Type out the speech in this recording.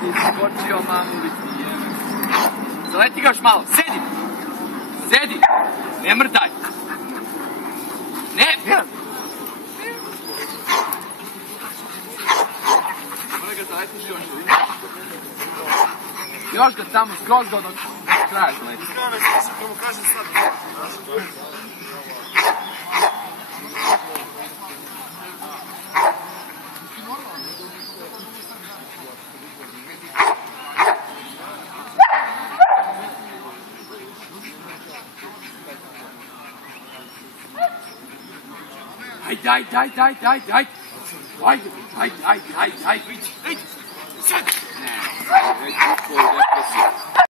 Ti skočio mamulici, jeme. Zaleti ga još malo, sedi! Sedi! Ne mrdaj! Ne! Mora ga zaletiš još, vidiš? Još ga tamo, skroz ga do kraja zaleti. Ajde, sad! Ne,